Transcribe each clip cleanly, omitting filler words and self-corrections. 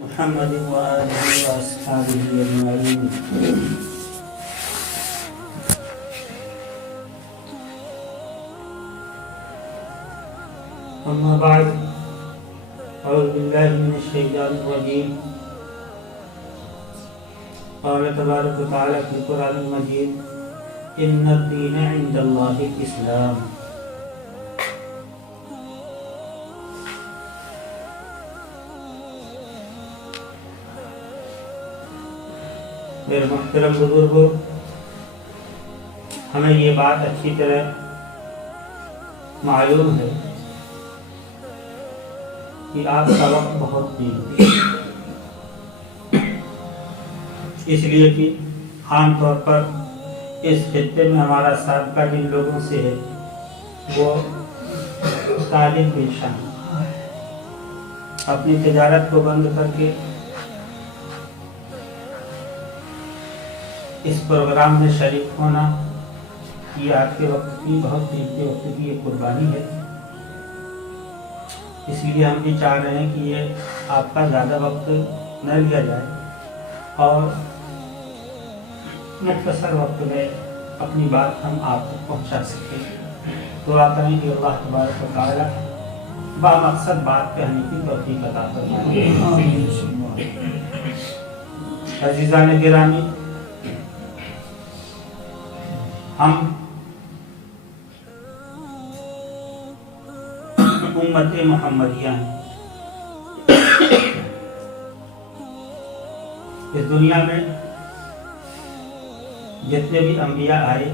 محمد وآله وأصحابه أجمعين. أما بعد، أعوذ بالله من الشيطان الرجيم. قال تبارك وتعالى في القرآن المجيد: إن الدين عند الله الإسلام. میرے محترم بزرگوں، ہمیں یہ بات اچھی طرح معلوم ہے کہ آپ کا وقت بہت قیمتی ہے، اس لیے کہ عام طور پر اس خطے میں ہمارا سابقہ جن لوگوں سے ہے وہ طالب پیشہ ہیں، اپنی تجارت کو بند کر کے اس پروگرام میں شریک ہونا یہ آپ کے وقت کی بہت قیمتی وقت کی ایک قربانی ہے. اس لیے ہم بھی چاہ رہے ہیں کہ یہ آپ کا زیادہ وقت نہ لیا جائے اور مختصر وقت میں اپنی بات ہم آپ تک پہنچا سکیں. دعا کریں کہ اللہ تبارک و تعالی بامقصد بات کہنے کی توفیق عطا فرمائے. عزیزان گرامی، ہم امت محمدیہ ہیں. اس دنیا میں جتنے بھی انبیاء آئے،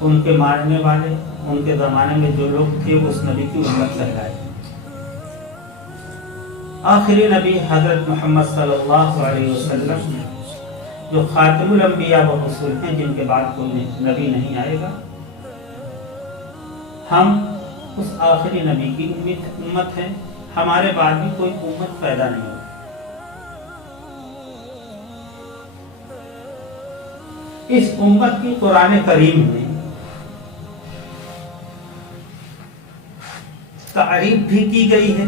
ان کے ماننے والے ان کے زمانے میں جو لوگ تھے اس نبی کی امت کہلائے. آخری نبی حضرت محمد صلی اللہ علیہ وسلم جو خاتم الانبیاء و رسول ہیں، جن کے بعد کوئی نبی نہیں آئے گا، ہم اس آخری نبی کی امت ہیں. ہمارے بعد بھی کوئی امت پیدا نہیں ہوگی. اس امت کی قرآن کریم میں تعریف بھی کی گئی ہے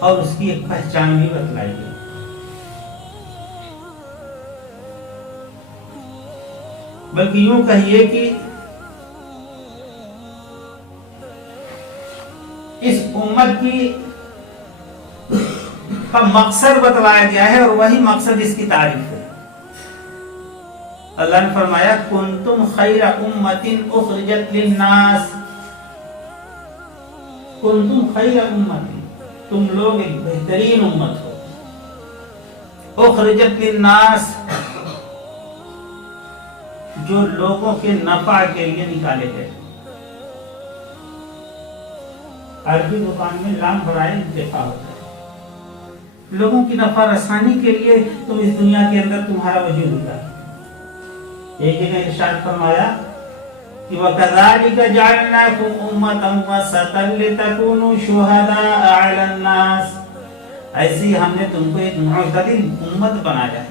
اور اس کی ایک پہچان بھی بتلائی گئی. بلکہ یوں کہیے کہ اس امت کی کا مقصد بتلایا گیا ہے اور وہی مقصد اس کی تعریف ہے. اللہ نے فرمایا: کنتم خیر امت اخرجت للناس. کنتم خیر امت، تم لوگ ایک بہترین امت ہو. اخرجت للناس، جو لوگوں کے نفع کے لیے نکالے گئے. عربی زبان میں لام برائے انتفاع ہوتا ہے. لوگوں کی نفع رسانی کے لیے تم اس دنیا کے اندر تمہارا وجود ہوتا ہے. ایک جگہ ارشاد فرمایا کہ وَكَذَلِكَ جَعَلْنَاكُمْ أُمَّةً وَسَطًا لِتَكُونُوا شُهَدَاءَ عَلَى النَّاسِ. ایسی ہم نے تم کو ایک معتدل امت بنایا ہے.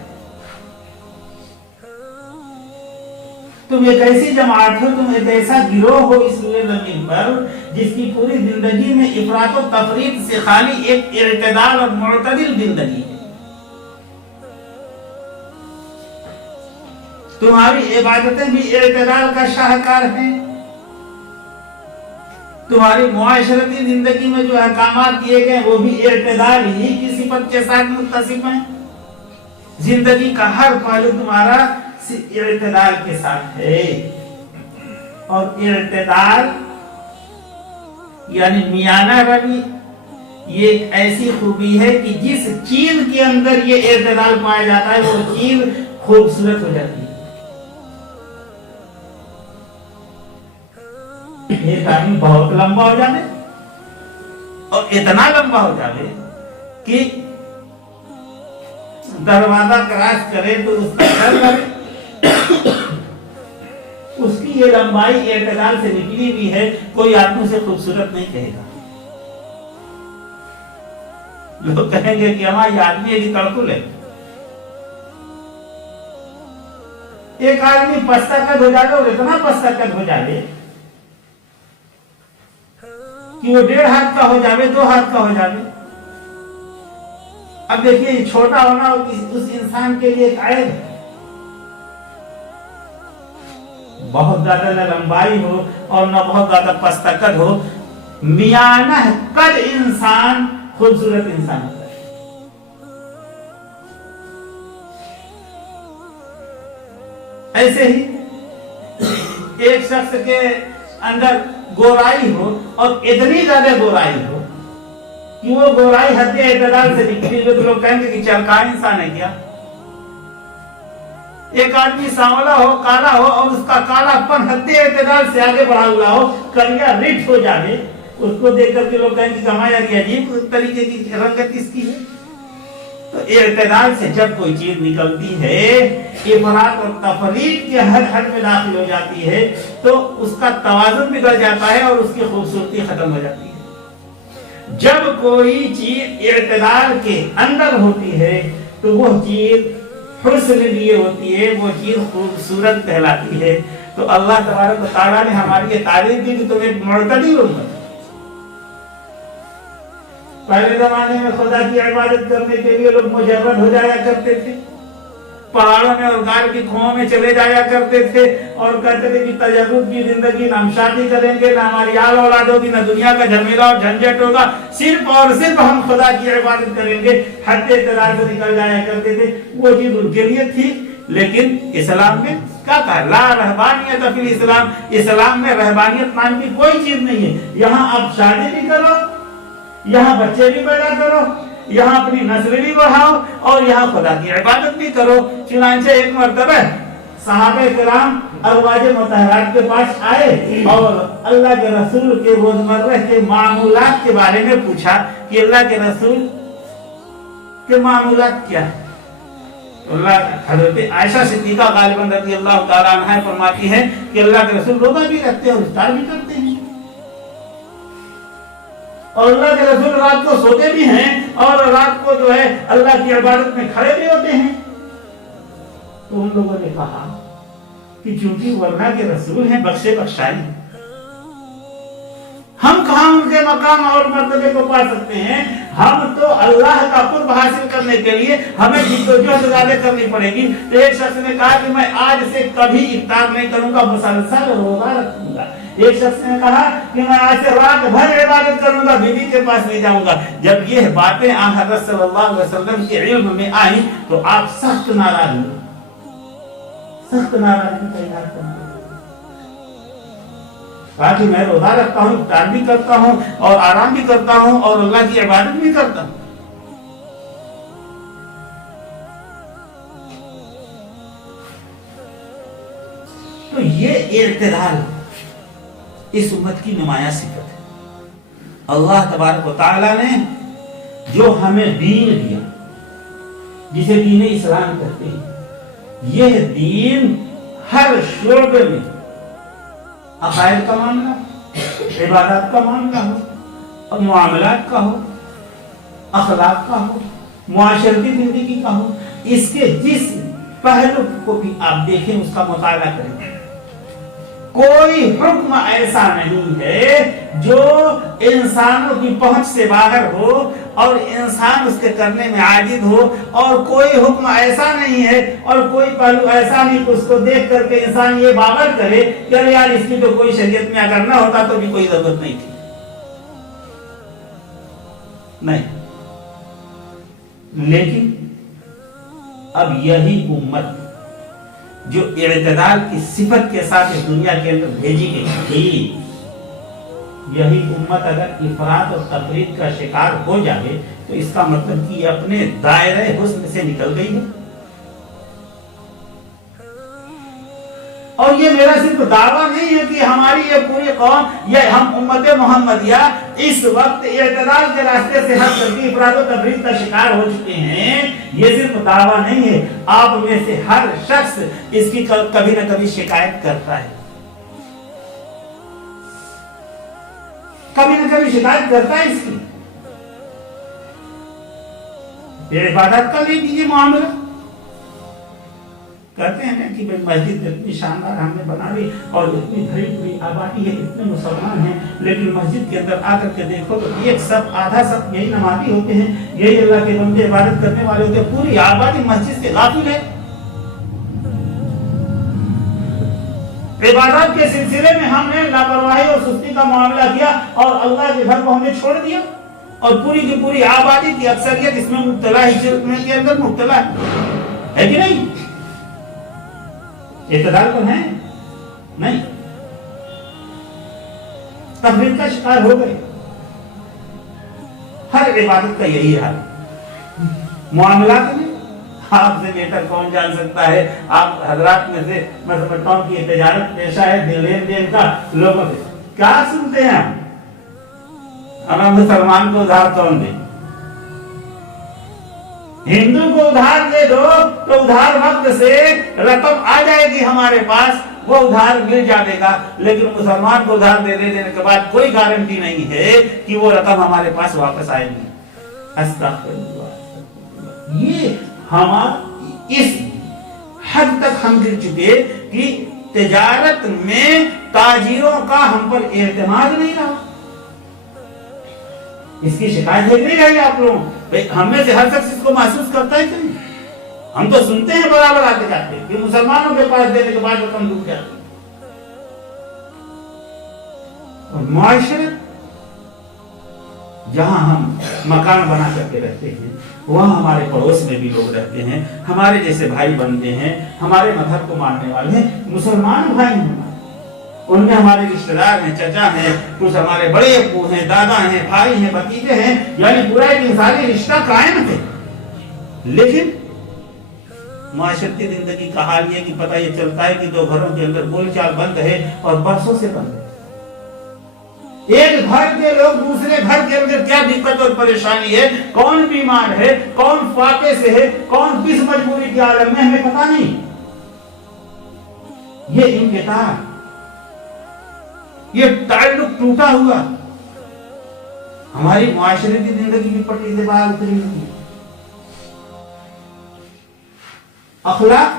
تم ایک ایسی جماعت ہو، تم ایک ایسا گروہ ہو اس روئے زمین پر جس کی پوری زندگی میں افراط و تفریط سے خالی ایک اعتدال اور معتدل زندگی ہے. تمہاری عبادتیں بھی اعتدال کا شاہکار ہیں. تمہاری معاشرتی زندگی میں جو احکامات دیے گئے وہ بھی اعتدال ہی کی صفت کے ساتھ متصف ہیں. زندگی کا ہر پہلو تمہارا اعتدال کے ساتھ ہے. اور اعتدال یعنی میانہ روی یہ ایک ایسی خوبی ہے کہ جس چیز کے اندر یہ اعتدال پایا جاتا ہے وہ چیز خوبصورت ہو جاتی ہے. ایک آدمی بہت لمبا ہو جانے اور اتنا لمبا ہو جانے کہ دروازہ کراس کرے تو اس کا سر کرے، اس کی یہ لمبائی اعتدال سے نکلی ہوئی ہے. کوئی آدمی سے خوبصورت نہیں کہے گا. لوگ کہیں گے کہ ہمارا یہ آدمی ایک تڑکل ہے. ایک آدمی پستہ قد ہو جائے اور اتنا پستہ قد ہو جائے کہ وہ 1.5 ہاتھ کا ہو جاوے 2 ہاتھ کا ہو جاوے अब देखिए छोटा होना उस इंसान के लिए एक ऐब है। बहुत ज्यादा न लंबाई हो और न बहुत ज्यादा पस्तकद हो, मियाना कद इंसान खूबसूरत इंसान होता है। ऐसे ही एक शख्स के अंदर गोराई हो और इतनी ज्यादा गोराई हो कि वो गोराई हद एतदाल से निकली, तो लोग कहेंगे कि चरखा इंसान है क्या। एक आदमी सांवला हो, काला हो और उसका कालापन हद एतदाल से आगे बढ़ा हुआ हो, करिया रिट हो जाए, उसको देख करके लोग कहेंगे कि हमारे अजीब तरीके की रंगत इसकी है। तो इर्तिदाल से जब कोई चीज निकलती है, इफरात और तफरीत के हद में दाखिल हो जाती है, तो उसका तवाजुन बिगड़ जाता है और उसकी खूबसूरती खत्म हो जाती है। जब कोई चीज इर्तिदाल के अंदर होती है तो वो चीज हुस्न लिए होती है, वो चीज खूबसूरत कहलाती है। तो अल्लाह तबारक व तआला ने हमारी ये तारीफ की कि तुम एक मुअतदिल उम्मत। पहले जमाने में खुदा की इबादत करने के लिए लोग मुजर्रद हो जाया करते थे, पहाड़ों में और गार की कुओं में चले जाया करते थे और कहते थे कि तजर्रुद की जिंदगी, ना हम शादी करेंगे, ना हमारी आल औलाद होगी, ना दुनिया का झमेला और झंझट होगा, सिर्फ और सिर्फ हम खुदा की इबादत करेंगे, हद इत्तलाल से निकल जाया करते थे। वो चीज उनके लिए थी। लेकिन इस्लाम में क्या कहा, ला रहबानियत फिल इस्लाम, इस्लाम में रहबानियत नाम की कोई चीज नहीं है। यहाँ आप शादी भी करो, यहाँ बच्चे भी पैदा करो, यहाँ अपनी नस्ल भी बढ़ाओ और यहाँ खुदा की इबादत भी करो। चुनांचे एक मर्तबा सहाबे किराम अज़वाजे मुतहहरात के पास आए और अल्लाह के रसूल के रोजमर्रा के मामूलात के बारे में पूछा कि अल्लाह के रसूल के मामूलात क्या है। हज़रत आयशा सिद्दीक़ा गालिबन रज़ियल्लाहु ताला अन्हा फरमाती है कि अल्लाह के रसूल रोजा भी रखते हैं और इफ्तार भी करते हैं और अल्लाह के रसूल रात को सोते भी हैं और रात को जो है अल्लाह की इबादत में खड़े भी होते हैं। तो उन लोगों ने कहा कि चूंकि वो अल्लाह के रसूल हैं, बख्शे बख्शाई, हम कहां उनके मकाम और मर्तबे को पा सकते हैं। हम तो अल्लाह का कुर्ब हासिल करने के लिए हमें जिद्दोजहद ज्यादा करनी पड़ेगी। तो एक शख्स ने कहा कि मैं आज से कभी इफ्तार नहीं करूंगा, मुसलसल रोजा रखूंगा। एक शख्स ने कहा कि मैं आज से रात भर इबादत करूंगा, बीवी के पास नहीं जाऊंगा। जब ये बातें आन हज़रत सल्लल्लाहु अलैहि वसल्लम के इल्म में आई तो आप सख्त नाराज हुए, सख्त नाराजगी का इजहार करते कहा कि मैं रोजा रखता हूँ, इफ्तार भी करता हूँ और आराम भी करता हूँ और अल्लाह की इबादत भी करता हूँ। तो ये इर्तिदाल इस उम्मत की नुमाया सिफत है। अल्लाह तबारक व तआला ने जो हमें दीन दिया, जिसे दीन इस्लाम कहते हैं, यह दीन हर शोबे में, अकायद का मामला, इबादत का मामला हो और मुआमलात का हो, अखलाक का हो, मुआशरती जिंदगी का हो, इसके जिस पहलू को भी आप देखें, उसका मुताला करें। कोई हुक्म ऐसा नहीं है जो इंसानों की पहुंच से बाहर हो और इंसान उसके करने में आजिज हो, और कोई हुक्म ऐसा नहीं है और कोई पहलू ऐसा नहीं कि उसको देख करके इंसान ये बावर करे कि अरे यार इसकी तो कोई शरीयत में अगर ना होता तो भी कोई जरूरत नहीं थी। नहीं, लेकिन अब यही उम्मत जो इर्तिदाल की सिफत के साथ इस दुनिया के अंदर भेजी गई थी, यही उम्मत अगर इफरात और तफरीत का शिकार हो जाए तो इसका मतलब कि अपने दायरे हुस्न से निकल गई है। और ये मेरा सिर्फ दावा नहीं है कि हमारी ये पूरी कौम, ये हम उम्मत मोहम्मदिया इस वक्त इर्तिदाल के रास्ते से हट करके इफरात और तफरीत का शिकार हो चुके हैं। ये सिर्फ दावा नहीं है, आप में से हर शख्स इसकी कभी न कभी शिकायत करता है, कभी न कभी शिकायत करता है इसकी। इबादत का ले लीजिए मामला, कहते हैं ना कि भाई मस्जिद इतनी शानदार हमने बना ली और इतनी भरी पूरी आबादी है, इतने मुसलमान हैं, लेकिन मस्जिद के अंदर आकर के देखो तो एक सब आधा सब यही नमाजी होते हैं, यही अल्लाह के बंदे इबादत करने वाले होते हैं, पूरी आबादी मस्जिद से गाफिल है। इबादत के सिलसिले में हमने लापरवाही और सुस्ती का मामला किया और अल्लाह के घर को हमने छोड़ दिया और पूरी की पूरी आबादी की अक्सरियत इसमें मुब्तला है, शिर्क के अंदर मुब्तला है कि नहीं? इत्तेदाल पर है नहीं, तफरीक का शिकार हो गए। हर इबादत का यही हाल, मामलात में आपसे बेहतर कौन जान सकता है। आप हजरात में से मैं समझता हूँ कि तजारत पेशा है, लेन देन का, लोगों से क्या सुनते हैं हम मुसलमान को उधार कौन दे, हिंदू को उधार दे दो तो उधार वक्त से रकम आ जाएगी हमारे पास, वो उधार मिल जाएगा, लेकिन मुसलमान को उधार दे देने के बाद कोई गारंटी नहीं है कि वो रकम हमारे पास वापस आएगी। ये हम इस हद तक हम गिर चुके कि तिजारत में ताजिरों का हम पर एतमाद नहीं रहा। इसकी शिकायत देख नहीं रही आप लोग, हम में से हर शख्स इसको महसूस करता है कि नहीं? हम तो सुनते हैं बराबर आते जाते कि मुसलमानों के पास देने के बाद रकम डूब जाती। और मुआशरत जहां हम मकान बना करके रहते हैं, वहां हमारे पड़ोस में भी लोग रहते हैं, हमारे जैसे भाई बनते हैं, हमारे मजहब को मानने वाले हैं, मुसलमान भाई हैं, उनमें हमारे रिश्तेदार हैं, चचा हैं, कुछ हमारे बड़े अब्बू हैं, दादा हैं, भाई हैं, भतीजे हैं, यानी पूरा एक इंसानी रिश्ता कायम है। लेकिन माशरती जिंदगी का हाल ये कि पता ये चलता है कि दो घरों के अंदर बोलचाल बंद है और बरसों से बंद है। एक घर के लोग दूसरे घर के अंदर क्या दिक्कत और परेशानी है, कौन बीमार है, कौन फाके से है, कौन किस मजबूरी के आलम में, हमें पता नहीं। ये इंकिताब, ये ताल्लुक टूटा हुआ, हमारी मुआशरती जिंदगी की पटरी से बाहर उतरी हुई है। अखलाक,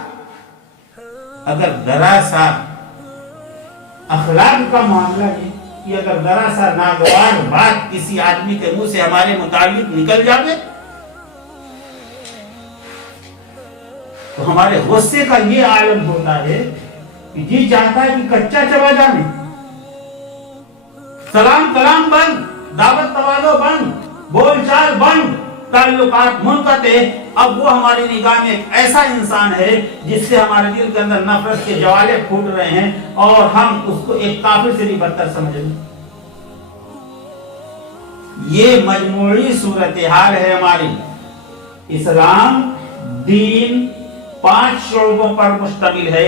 अगर जरा सा अखलाक का मामला है कि अगर जरा सा नागवार बात किसी आदमी के मुंह से हमारे मुताबिक निकल जाए तो हमारे गुस्से का ये आलम होता है कि जी चाहता है कि कच्चा चबा जाने, सलाम कलाम बंद, दावत तवाज़ो बंद, बोलचाल बंद, ताल्लुकात मुनक़ते। अब वो हमारी निगाह में एक ऐसा इंसान है जिससे हमारे दिल के अंदर नफरत के ज्वाले फूट रहे हैं और हम उसको एक काफिर से भी बदतर समझ रहे हैं। ये मजमूई सूरत हाल है हमारी। इस्लाम दीन 5 शोबों पर मुश्तमिल है,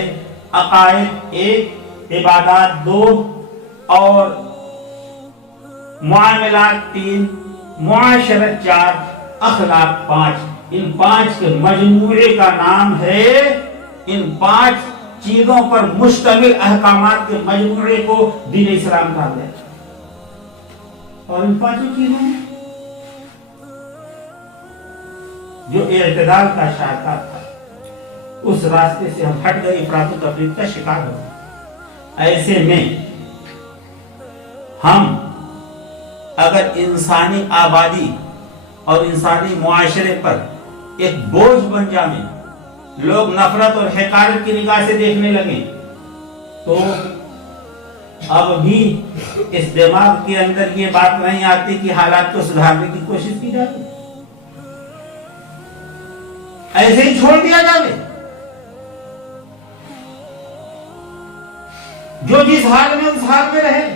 अकायद 1, इबादत 2 और मुआमलात 3, मुआशरत 4, अखलाक 5। इन 5 के मजमूए का नाम है, इन 5 चीजों पर मुश्तमिल अहकामात के मजमूए को दीन इस्लाम कहा गया। और इन 5 चीजों में जो इर्तिदाल का शाहकार था, उस रास्ते से हम हट गए, इफरात तफरीत का शिकार हो गए। ऐसे में हम अगर इंसानी आबादी और इंसानी मुआशरे पर एक बोझ बन जाए, लोग नफरत और हकारत की निगाह से देखने लगे, तो अब भी इस दिमाग के अंदर ये बात नहीं आती कि हालात को सुधारने की कोशिश की जाए, ऐसे ही छोड़ दिया जाए। जो जिस हाल में उस हाल में रहे,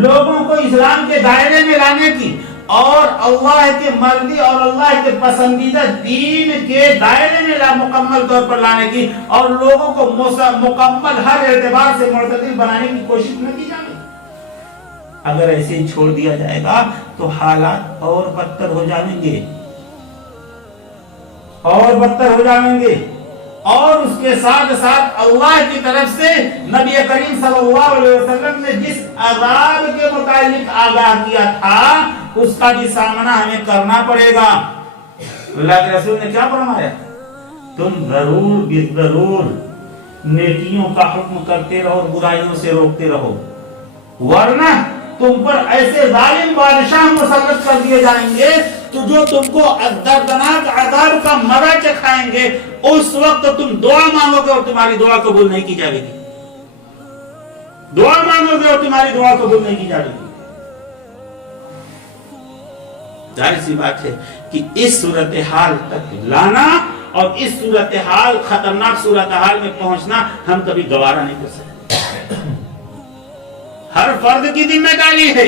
लोगों को इस्लाम के दायरे में लाने की और अल्लाह के मर्जी और अल्लाह के पसंदीदा दीन के दायरे में मुकम्मल तौर पर लाने की और लोगों को मुकम्मल हर एतबार से मुअतदिल बनाने की कोशिश न की जाए। अगर ऐसे ही छोड़ दिया जाएगा तो हालात और बदतर हो जाएंगे, और बदतर हो जाएंगे। और उसके साथ साथ अल्लाह की तरफ से नबी करीम सल्लल्लाहु अलैहि वसल्लम ने जिस अज़ाब के मुतालिक आगाह किया था, उसका भी सामना हमें करना पड़ेगा। अल्लाह के रसूल ने क्या फरमाया? तुम जरूर जरूर नेकियों का हुक्म करते रहो, बुराइयों से रोकते रहो, वरना तुम पर ऐसे जालिम बादशाह मुसल्लत कर दिए जाएंगे तो जो तुमको दर्दनाक अज़ाब का मजा चखाएंगे। उस वक्त तुम दुआ मांगोगे और तुम्हारी दुआ कबूल नहीं की जाएगी। दुआ मांगोगे और तुम्हारी दुआ कबूल नहीं की जाएगी। जाहिर सी बात है कि इस सूरत हाल तक लाना और इस सूरत हाल, खतरनाक सूरत हाल में पहुंचना हम कभी गवारा नहीं कर सकते। हर फर्द की जिम्मेदारी है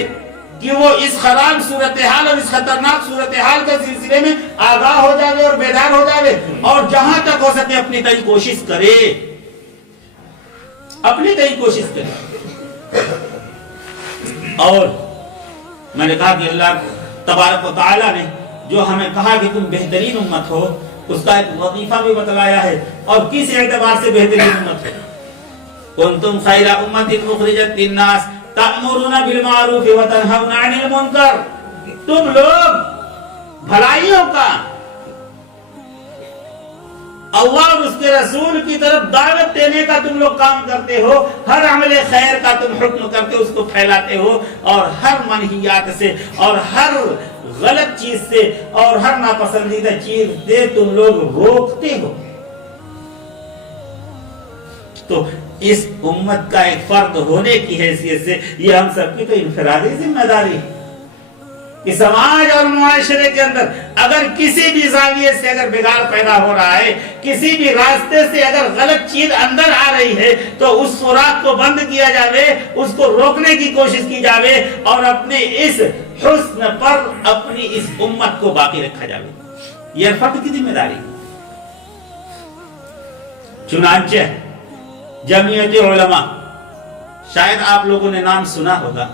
कि वो इस खराब सूरत हाल और इस खतरनाक सूरत हाल के सिलसिले में आगाह हो जावे और बेदार हो जावे, और जहां तक हो सके अपनी तय कोशिश करे, अपनी तय कोशिश करे। और मैंने कहा कि अल्लाह तबारक व तआला ने जो हमें कहा कि तुम बेहतरीन उम्मत हो, उसका एक वजीफा भी बतलाया है। और किस एतबार से बेहतरीन उम्मत है? कुंतुम खैरा उम्मतिन उखरिजत लिन्नास तअमुरुना बिल मारूफ व तनहौना अनिल मुनकर। तुम लोग भलाइयों का, अल्लाह और उसके रसूल की तरफ दावत देने का तुम लोग काम करते हो, हर अमले खैर का तुम हुक्म करते हो, उसको फैलाते हो, और हर मनहियात से और हर गलत चीज से और हर नापसंदीदा चीज से तुम लोग रोकते हो। तो इस उम्मत का एक फर्द होने की हैसियत से ये हम सबकी तो इनफरादी जिम्मेदारी है कि समाज और मुआशरे के अंदर अगर किसी भी जाविये से अगर बिगाड़ पैदा हो रहा है, किसी भी रास्ते से अगर गलत चीज अंदर आ रही है, तो उस सुराख को बंद किया जावे, उसको रोकने की कोशिश की जावे, और अपने इस हुस्न पर अपनी इस उम्मत को बाकी रखा जावे। यह फर्द की जिम्मेदारी। चुनांचे जमीयत उलमा, शायद आप लोगों ने नाम सुना होगा,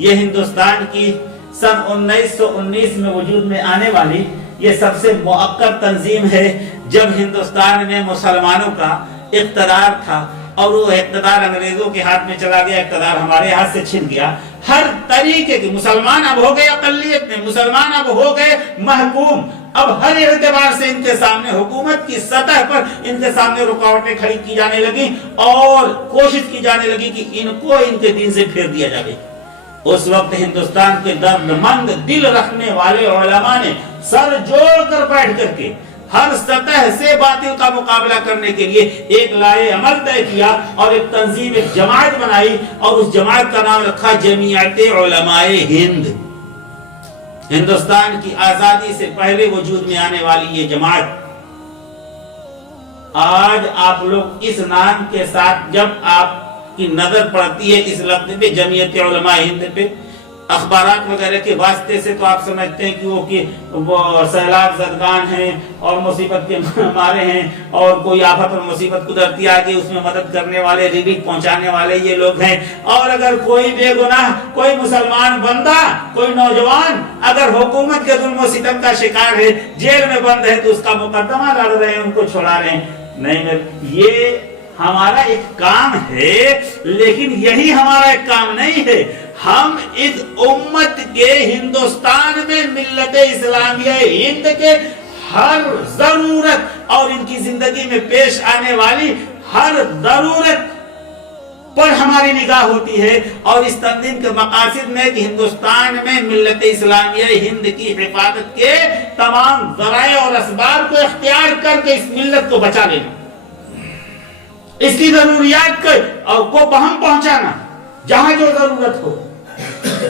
यह हिंदुस्तान की सन 1919 में वजूद में आने वाली ये सबसे मुअक्कद तंजीम है। जब हिंदुस्तान में मुसलमानों का इक़्तिदार था और वो इक़्तिदार अंग्रेजों के हाथ में चला गया, इक़्तिदार हमारे हाथ से छिन गया। हर तरीके के मुसलमान अब हो गए अक़लियत में, मुसलमान अब हो गए महकूम। अब हर एतबार से इनके सामने, हुकूमत की सतह पर इनके सामने रुकावटें खड़ी की जाने लगी और कोशिश की जाने लगी कि इनको इनके दीन से फेर दिया जाए। उस वक्त हिंदुस्तान के दर्दमंद दिल रखने वाले उलमा ने सर जोड़ कर बैठ करके हर सतह से बातिल का मुकाबला करने के लिए एक लाए अमल तय किया और एक तंजीम, एक जमात बनाई, और उस जमात का नाम रखा जमीयत उलमाए हिंद। हिंदुस्तान की आजादी से पहले वजूद में आने वाली ये जमात, आज आप लोग इस नाम के साथ जब आप की नजर पड़ती है इस लफ्ज पे, जमीयत उलमा हिंद पे, अखबारात वगैरह के वास्ते से, तो आप समझते हैं कि वो सैलाब ज़दगान हैं और मुसीबत के मारे हैं, और कोई आफत और मुसीबत कुदरती आ गई उसमें मदद करने वाले, रिलीफ पहुंचाने वाले ये लोग हैं। और अगर कोई बेगुनाह, कोई मुसलमान बंदा, कोई नौजवान अगर हुकूमत के जुल्म और सितम का शिकार है, जेल में बंद है, तो उसका मुकदमा लड़ रहे हैं, उनको छुड़ा रहे हैं। नहीं, ये हमारा एक काम है, लेकिन यही हमारा एक काम नहीं है। हम इस उम्मत के, हिंदुस्तान में मिल्लत इस्लामिया हिंद के हर जरूरत और इनकी जिंदगी में पेश आने वाली हर जरूरत पर हमारी निगाह होती है, और इस तंजीम के मकासद में कि हिंदुस्तान में मिल्लत इस्लामिया हिंद की हिफाजत के तमाम ज़राए और असबाब को इख्तियार करके इस मिल्लत को बचा लेना, इसकी जरूरियात को बहम पहुंचाना जहां जो जरूरत हो।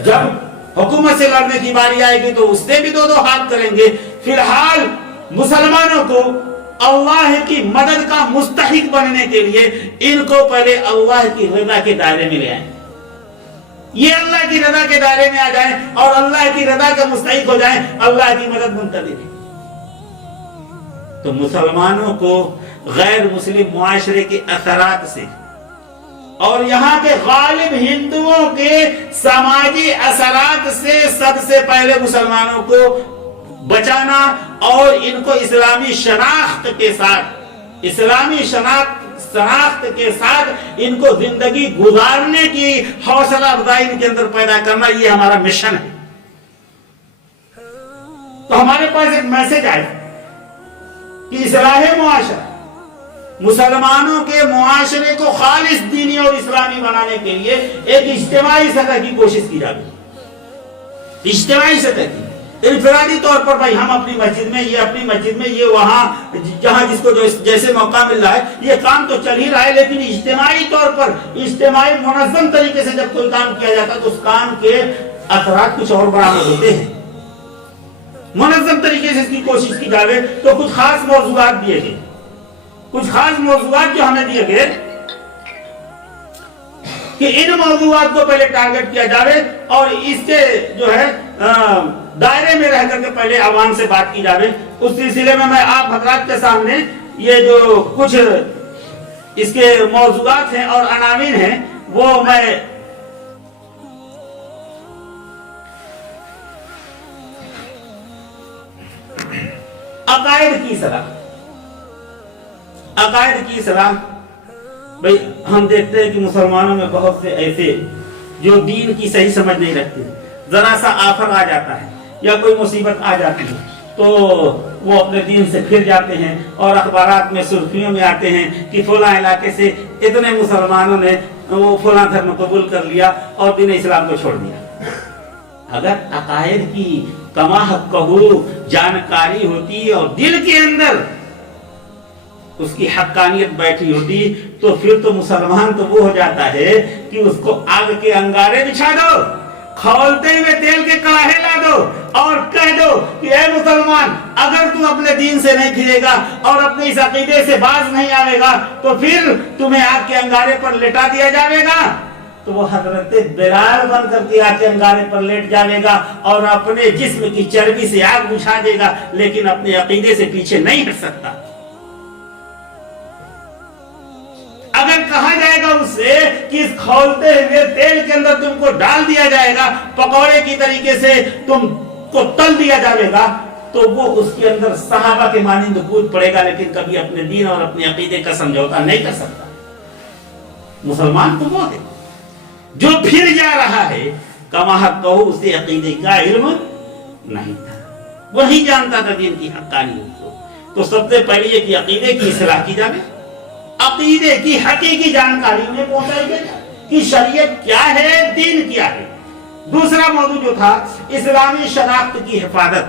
जब हुकूमत से लड़ने की बारी आएगी तो उससे भी दो दो हाथ करेंगे। फिलहाल मुसलमानों को अल्लाह की मदद का मुस्तहिक बनने के लिए इनको पहले अल्लाह की रज़ा के दायरे में ले आए, ये अल्लाह की रज़ा के दायरे में आ जाए और अल्लाह की रज़ा के मुस्तहिक हो जाए, अल्लाह की मदद मुंतज़िर है। तो मुसलमानों को गैर मुस्लिम मुआशरे के असरात से और यहाँ के गालिब हिंदुओं के समाजी असरात से सबसे पहले मुसलमानों को बचाना और इनको इस्लामी शनाख्त के साथ, इस्लामी शनाख्त के साथ इनको जिंदगी गुजारने की हौसला अफजाई इनके अंदर पैदा करना, ये हमारा मिशन है। तो हमारे पास एक मैसेज आया कि इस्लाह मुआशरा, مسلمانوں کے معاشرے کو خالص دینی اور اسلامی بنانے کے لیے ایک اجتماعی سطح کی کوشش کی جاتی، اجتماعی سطح کی۔ انفرادی طور پر بھائی ہم اپنی مسجد میں، یہ اپنی مسجد میں، یہ وہاں جہاں جس کو جیسے موقع مل رہا ہے، یہ کام تو چل ہی رہا ہے، لیکن اجتماعی طور پر، اجتماعی منظم طریقے سے جب کوئی کام کیا جاتا ہے تو اس کام کے اثرات کچھ اور برآمد ہوتے ہیں۔ منظم طریقے سے اس کی کوشش کی جاوے تو کچھ خاص موضوعات دیے گئے، کچھ خاص موضوعات جو ہمیں دیے گئے کہ ان موضوعات کو پہلے ٹارگٹ کیا جاوے اور اس کے جو ہے دائرے میں رہ کر کے پہلے عوام سے بات کی جاوے۔ اس سلسلے میں آپ حضرات کے سامنے یہ جو کچھ اس کے موضوعات ہیں اور عناوین ہیں وہ میں عقائد کی صلاح، عقائد کی صلاح۔ بھئی ہم دیکھتے ہیں کہ مسلمانوں میں بہت سے ایسے جو دین کی صحیح سمجھ نہیں رکھتے، ذرا سا آفر آ جاتا ہے یا کوئی مصیبت آ جاتی ہے تو وہ اپنے دین سے پھر جاتے ہیں اور اخبارات میں سرخیوں میں آتے ہیں کہ فلاں علاقے سے اتنے مسلمانوں نے وہ فلاں دھرم قبول کر لیا اور دین اسلام کو چھوڑ دیا۔ اگر عقائد کی کما حقہ جانکاری ہوتی اور دل کے اندر اس کی حقانیت بیٹھی ہوتی تو پھر تو مسلمان تو وہ ہو جاتا ہے کہ اس کو آگ کے انگارے بچھا دو، کھولتے ہوئے تیل کے کڑاہے لا دو اور کہہ دو کہ اے مسلمان اگر تم اپنے دین سے نہیں پھرے گا اور اپنے اس عقیدے سے باز نہیں آئے گا تو پھر تمہیں آگ کے انگارے پر لٹا دیا جائے گا۔ تو وہ حضرت بلال بن کر کے آگ کے انگارے پر لیٹ جائے گا اور اپنے جسم کی چربی سے آگ بجھا دے گا، لیکن اپنے عقیدے سے پیچھے نہیں ہٹ سکتا۔ اگر کہا جائے گا اس سے کہ اس کھولتے ہوئے تیل کے اندر تم کو ڈال دیا جائے گا، پکوڑے کی طریقے سے تم کو تل دیا جائے گا، تو وہ اس کے اندر صحابہ کے مانند کود پڑے گا، لیکن کبھی اپنے دین اور اپنے عقیدے کا سمجھوتا نہیں کر سکتا۔ مسلمان تو وہ ہے جو پھر جا رہا ہے، کما حقہ اسے عقیدے کا علم نہیں تھا، وہی جانتا تھا دین کی حقانیت کو۔ تو سب سے پہلے یہ کہ عقیدے کی اصلاح کی جائے، عقیدے کی حقیقی جانکاری انہیں پہنچائی گئی کہ شریعت کیا ہے، دین کیا ہے۔ دوسرا موضوع جو تھا اسلامی شناخت کی حفاظت،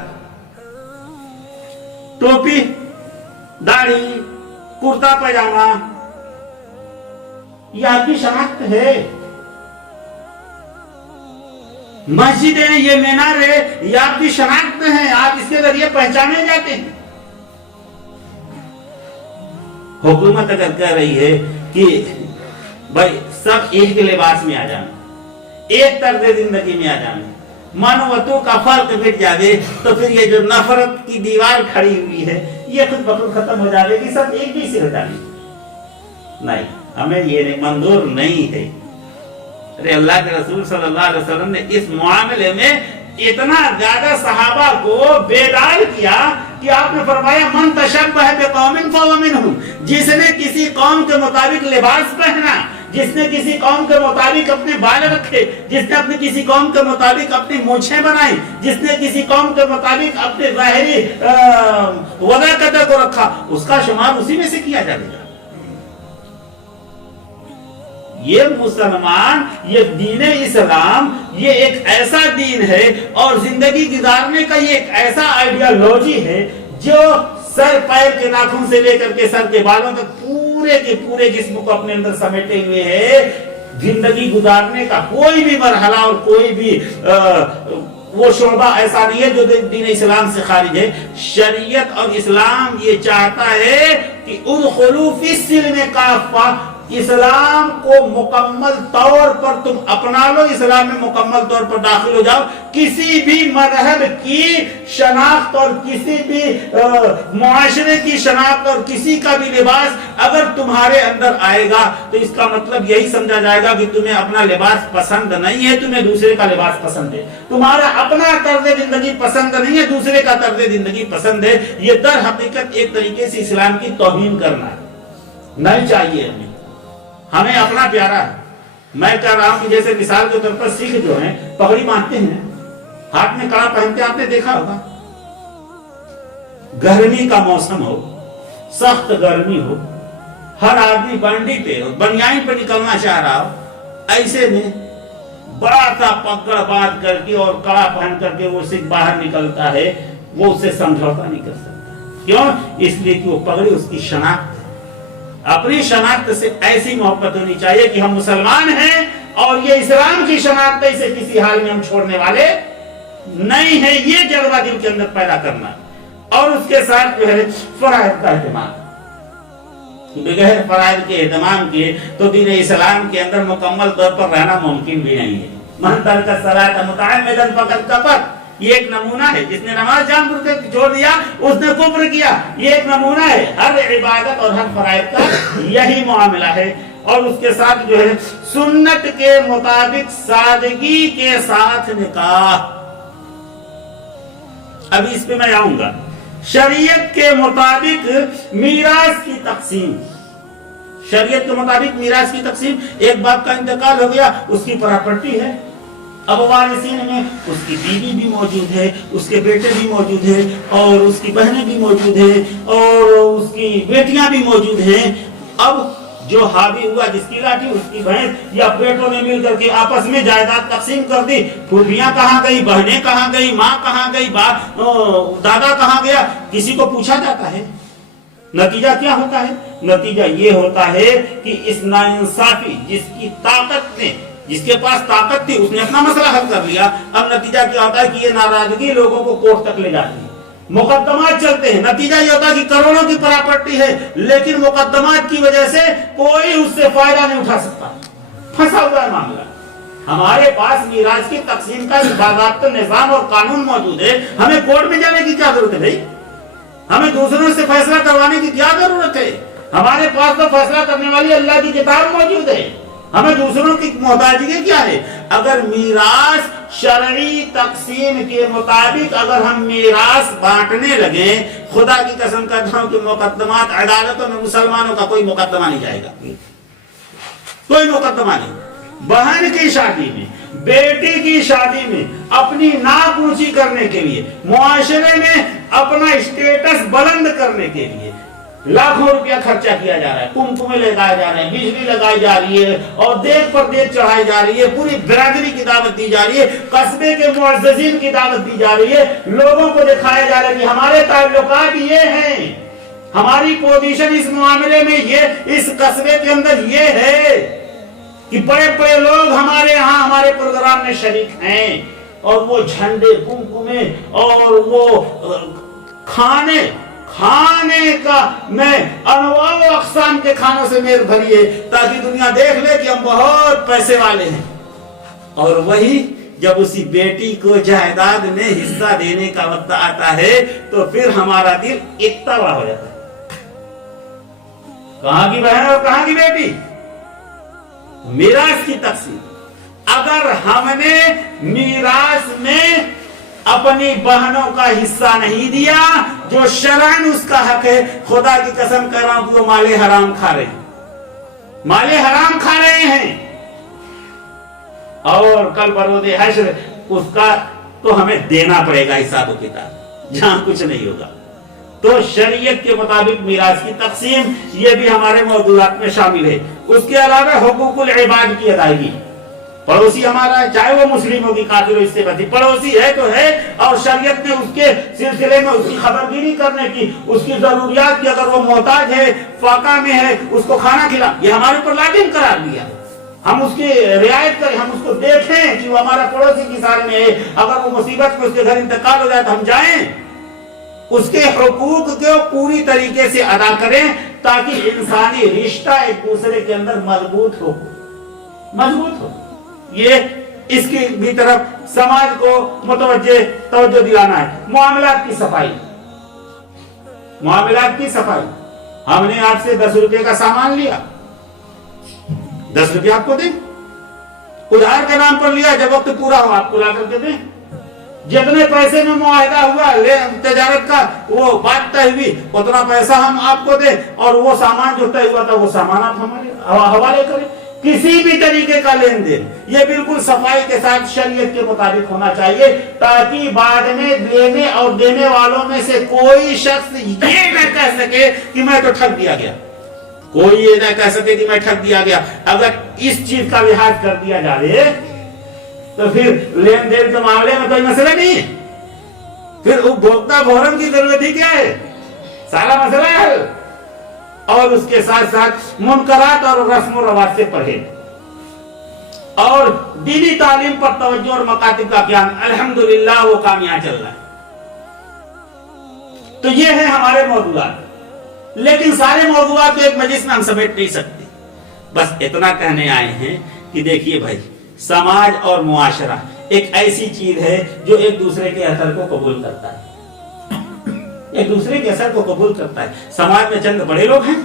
ٹوپی، داڑھی، کرتا پائجامہ یہ آپ کی شناخت ہے، مسجدیں، یہ میناریں یہ آپ کی شناخت ہیں، آپ اس کے ذریعے پہچانے جاتے ہیں۔ حکومت اگر کہہ رہی ہے کہ بھائی سب ایک لباس میں آ جانا، ایک طرز زندگی میں آ جانا، منوتوں کا فرق مٹ جاوے تو پھر یہ جو نفرت کی دیوار کھڑی ہوئی ہے یہ خود بخود ختم ہو جاوے کہ سب ایک بھی سے ہو جانے۔ نہیں، ہمیں یہ منظور نہیں ہے۔ ارے اللہ کے رسول صلی اللہ علیہ وسلم نے اس معاملے میں اتنا زیادہ صحابہ کو بیدار کیا کہ آپ نے فرمایا من تشبہ بقوم فہو منہم، جس نے کسی قوم کے مطابق لباس پہنا، جس نے کسی قوم کے مطابق اپنے بال رکھے، جس نے اپنے کسی قوم کے مطابق اپنی مونچھیں بنائی، جس نے کسی قوم کے مطابق اپنے ظاہری وضاقت کو رکھا، اس کا شمار اسی میں سے کیا جائے گا۔ یہ مسلمان، یہ دین اسلام، یہ ایک ایسا دین ہے اور زندگی گزارنے کا یہ ایک ایسا آئیڈیالوجی ہے جو سر پیر کے ناخن سے لے کر کے سر کے بالوں تک پورے کے پورے جسم کو اپنے اندر سمیٹے ہوئے ہے۔ زندگی گزارنے کا کوئی بھی مرحلہ اور کوئی بھی وہ شعبہ ایسا نہیں ہے جو دین اسلام سے خارج ہے۔ شریعت اور اسلام یہ چاہتا ہے کہ ادخلوا فی السلم کافہ، اسلام کو مکمل طور پر تم اپنا لو، اسلام میں مکمل طور پر داخل ہو جاؤ۔ کسی بھی مذہب کی شناخت اور کسی بھی معاشرے کی شناخت اور کسی کا بھی لباس اگر تمہارے اندر آئے گا تو اس کا مطلب یہی سمجھا جائے گا کہ تمہیں اپنا لباس پسند نہیں ہے، تمہیں دوسرے کا لباس پسند ہے، تمہارا اپنا طرز زندگی پسند نہیں ہے، دوسرے کا طرز زندگی پسند ہے۔ یہ در حقیقت ایک طریقے سے اسلام کی توہین کرنا ہے، نہیں چاہیے ہمیں اپنا پیارا ہے۔ میں کہہ رہا ہوں کہ جیسے مثال کے طور پر سکھ جو ہیں پگڑی باندھتے ہیں، ہاتھ میں کڑا پہنتے ہیں، آپ نے دیکھا ہوگا، گرمی کا موسم ہو، سخت گرمی ہو हर आदमी बंडी पे बनियान पे निकलना चाह रहा हो, ऐसे में बड़ा सा पकड़ बांध करके और कड़ा पहन करके वो सिख बाहर निकलता है, वो उससे समझौता नहीं कर सकता। क्यों? इसलिए कि वो पगड़ी उसकी शनाख्त है। अपनी शनाख्त से ऐसी मोहब्बत होनी चाहिए कि हम मुसलमान हैं और ये इस्लाम की शनाख्त है, इसे किसी हाल में हम छोड़ने वाले नहीं है। ये जज्बा दिल के अंदर पैदा करना और उसके साथ जो है फराइज का एहतमाम। बगैर फराइज के एहतमाम के तो दीन इस्लाम के अंदर मुकम्मल तौर पर रहना मुमकिन भी नहीं है। मन तरक सलात मुतअम्मिदन फक़द कफ़र, ये एक नमूना है। जिसने नमाज जानबूझ के छोड़ दिया उसने कुफ्र किया, ये एक नमूना है। हर इबादत और हर फराइज का यही मामला है। और उसके साथ जो है सुन्नत के मुताबिक सादगी के साथ निकाह। अभी इस पे मैं आऊंगा। शरीयत के मुताबिक मीरास की तकसीम, शरीयत के मुताबिक मीरास की तकसीम, एक बाप का इंतकाल हो गया, उसकी प्रॉपर्टी है, अब वारिसीन में उसकी बीवी भी मौजूद है, उसके बेटे भी मौजूद है, और उसकी बहनें भी मौजूद है, और उसकी बेटियां भी मौजूद हैं। अब जो हावी हुआ, जिसकी लाठी उसकी भैंस, या बेटों ने मिल करके आपस में जायदाद तकसीम कर दी। फूफियां कहाँ गई, बहनें कहाँ गई, माँ कहाँ गई, दादा कहाँ गया, किसी को पूछा जाता है? नतीजा क्या होता है? नतीजा ये होता है कि इस नाइंसाफी, जिसकी ताकत ने, जिसके पास ताकत थी, उसने अपना मसला हल कर लिया। अब नतीजा क्या होता है कि ये नाराजगी लोगों को कोर्ट तक ले जाती है, मुकदमात चलते हैं। नतीजा ये होता है कि करोड़ों की प्रॉपर्टी है, लेकिन मुकदमात की वजह से कोई उससे फायदा नहीं उठा सकता, फंसा हुआ है मामला। हमारे पास मीरास की तकसीम का बाकायदा निजाम और कानून मौजूद है, हमें कोर्ट में जाने की क्या जरूरत है भाई? हमें दूसरों से फैसला करवाने की क्या जरूरत है? हमारे पास तो फैसला करने वाली अल्लाह की किताब मौजूद है, हमें दूसरों की मोहताजी क्या है? अगर मीरास शरई तकसीम के मुताबिक अगर हम मीरास बांटने लगे, खुदा की कसम करता हूं कि मुकदमात अदालतों में मुसलमानों का कोई मुकदमा नहीं जाएगा, कोई मुकदमा नहीं। बहन की शादी में, बेटी की शादी में अपनी नाक ऊंची करने के लिए, मुआशरे में अपना स्टेटस बुलंद करने के लिए लाखों रुपया खर्चा किया जा रहा है, कुमकुमे लगाए जा रहे हैं, बिजली लगाई जा रही है, और देख पर देख चढ़ाई जा रही है, पूरी बिरादरी की दावत दी जा रही है, कस्बे के मुअज़्ज़िज़ीन की दावत दी जा रही है, लोगों को दिखाया जा रहा है कि हमारे ताल्लुकात ये हैं, हमारी पोजीशन इस मामले में ये, इस कस्बे के अंदर ये है कि बड़े बड़े लोग हमारे यहाँ हमारे प्रोग्राम में शरीक हैं। और वो झंडे, कुमकुमे और वो खाने का मैं अनवाओ अक़साम के खानों से मेल भरिए, ताकि दुनिया देख ले कि हम बहुत पैसे वाले हैं। और वही जब उसी बेटी को जायदाद में हिस्सा देने का वक्त आता है तो फिर हमारा दिल इतना बड़ा हो जाता है। कहां की बहन और कहां की बेटी? मीरास की तकसीम। अगर हमने मीरास में अपनी बहनों का हिस्सा नहीं दिया जो शरअन उसका हक है, खुदा की कसम कर रहा हूं कि वो माले हराम खा रहे हैं, माले हराम खा रहे हैं। और कल बरोज़े हश्र उसका तो हमें देना पड़ेगा हिसाब किताब, जहां कुछ नहीं होगा। तो शरीयत के मुताबिक मीरास की तकसीम ये भी हमारे मौजूदात में शामिल है। उसके अलावा हुकूकुल इबाद की अदायगी, पड़ोसी हमारा चाहे वो मुस्लिम होगी काफिर हो, इससे बदी पड़ोसी है तो है, और शरीयत ने उसके सिलसिले में उसकी खबरगिरी करने की, उसकी जरूरियात की, अगर वो मोहताज है, फाका में है, उसको खाना खिला, ये हमारे ऊपर लाजिम करार दिया। हम उसकी रियायत करें, हम उसको देखें कि वो हमारा पड़ोसी की साल में है, अगर वो मुसीबत में उसके घर इंतकाल हो जाए तो हम जाएं, उसके हुकूक को पूरी तरीके से अदा करें, ताकि इंसानी रिश्ता एक दूसरे के अंदर मजबूत हो। ये इसकी भी तरफ समाज को तवज्जो दिलाना है। मामलात की सफाई, हमने आपसे 10 रुपए का सामान लिया, 10 रुपया आपको दें, उधार के नाम पर लिया, जब वक्त पूरा हो आपको ला करके दें। जितने पैसे में मुआहिदा हुआ तजारत का, वो बात तय हुई, उतना पैसा हम आपको दें, और वो सामान जो तय हुआ था वो सामान आप हमारे हवाले करें। किसी भी तरीके का लेन देन ये बिल्कुल सफाई के साथ शरीयत के मुताबिक होना चाहिए, ताकि बाद में लेने और देने वालों में से कोई शख्स ये न कह सके कि मैं तो ठग दिया गया, कोई ये ना कह सके कि मैं ठग दिया गया। अगर इस चीज का लिहाज कर दिया जाए तो फिर लेन देन के मामले में कोई मसला नहीं है, फिर उपभोक्ता फोरम की जरूरत ही क्या है, सारा मसला है। और उसके साथ साथ मुनकरात और रस्म रवाज से परहेज और दीनी तालीम पर तवज्जो और मकातिब का ज्ञान, अल्हम्दुलिल्लाह वो काम यहाँ चल रहा है। तो ये है हमारे मौजूदात, लेकिन सारे मौजूदात को एक मजलिस में हम समेट नहीं सकते। बस इतना कहने आए हैं कि देखिए भाई, समाज और मुआशरा एक ऐसी चीज है जो एक दूसरे के असर को कबूल करता है, एक दूसरे के असर को कबूल करता है। समाज में चंद बड़े लोग हैं,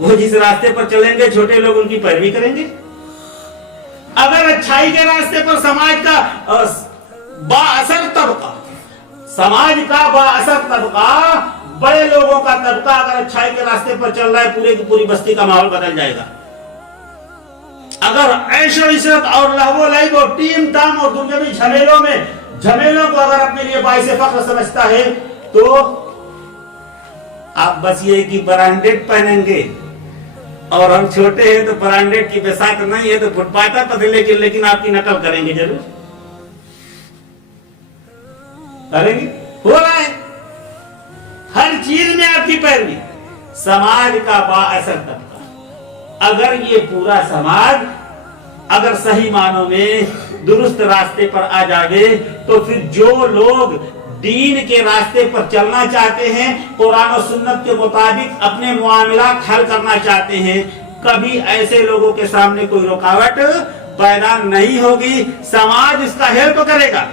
वो जिस रास्ते पर चलेंगे छोटे लोग उनकी पैरवी करेंगे। अगर अच्छाई के रास्ते पर समाज का बाअसर तबका, समाज का बाअसर तबका, बड़े लोगों का तबका अगर अच्छाई के रास्ते पर चल रहा है, पूरे की पूरी बस्ती का माहौल बदल जाएगा। अगर ऐशो इशरत और लहवो लाइब और टीम टाम और दुनियावी झमेलों को अगर अपने लिए बाइसे फख्र समझता है, तो आप बस ये कि ब्रांडेड पहनेंगे और हम छोटे हैं तो ब्रांडेड की बेसात नहीं है तो फुटपाथा पतले की, लेकिन आपकी नकल करेंगे, जरूर करेंगे, हो रहा है हर चीज में आपकी पैरवी। समाज का बाअसर तबका, अगर ये पूरा समाज अगर सही मानों में दुरुस्त रास्ते पर आ जाए, तो फिर जो लोग दीन के रास्ते पर चलना चाहते हैं, कुरान और सुन्नत के मुताबिक अपने मुआमलात हल करना चाहते हैं, कभी ऐसे लोगों के सामने कोई रुकावट पैदा नहीं होगी, समाज इसका हेल्प करेगा।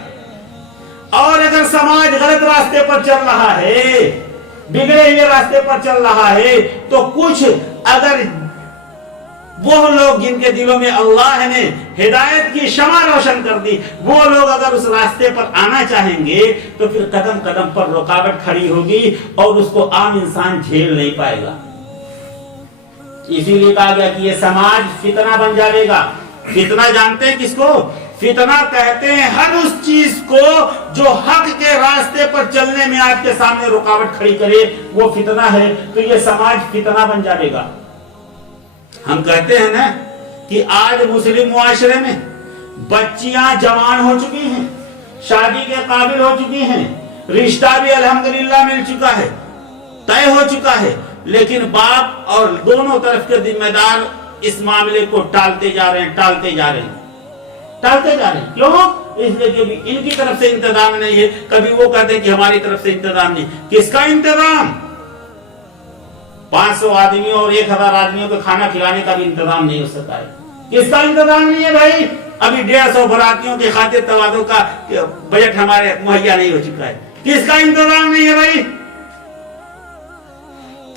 और अगर समाज गलत रास्ते पर चल रहा है, बिगड़े हुए रास्ते पर चल रहा है, तो कुछ अगर वो लोग जिनके दिलों में अल्लाह ने हिदायत की शमा रोशन कर दी, वो लोग अगर उस रास्ते पर आना चाहेंगे, तो फिर कदम कदम पर रुकावट खड़ी होगी और उसको आम इंसान झेल नहीं पाएगा। इसीलिए कहा गया कि ये समाज फितना बन जाएगा। फितना जानते हैं किसको? फितना कहते हैं हर उस चीज को जो हक के रास्ते पर चलने में आपके सामने रुकावट खड़ी करे, वो फितना है। तो ये समाज फितना बन जाएगा। हम कहते हैं ना कि आज मुस्लिम मुआशरे में बच्चियां जवान हो चुकी हैं, शादी के काबिल हो चुकी हैं, रिश्ता भी अल्हम्दुलिल्लाह मिल चुका है, तय हो चुका है, लेकिन बाप और दोनों तरफ के जिम्मेदार इस मामले को टालते जा रहे हैं। क्यों? इसलिए कि इनकी तरफ से इंतजाम नहीं है। कभी वो कहते हैं कि हमारी तरफ से इंतजाम नहीं। किसका इंतजाम? 500 आदमियों और 1000 आदमियों को खाना खिलाने का भी इंतजाम नहीं हो सकता है। किसका इंतजाम नहीं है भाई? अभी 150 बरातियों के खातिर तवादों का बजट हमारे मुहैया नहीं हो चुका है। किसका इंतजाम नहीं है भाई?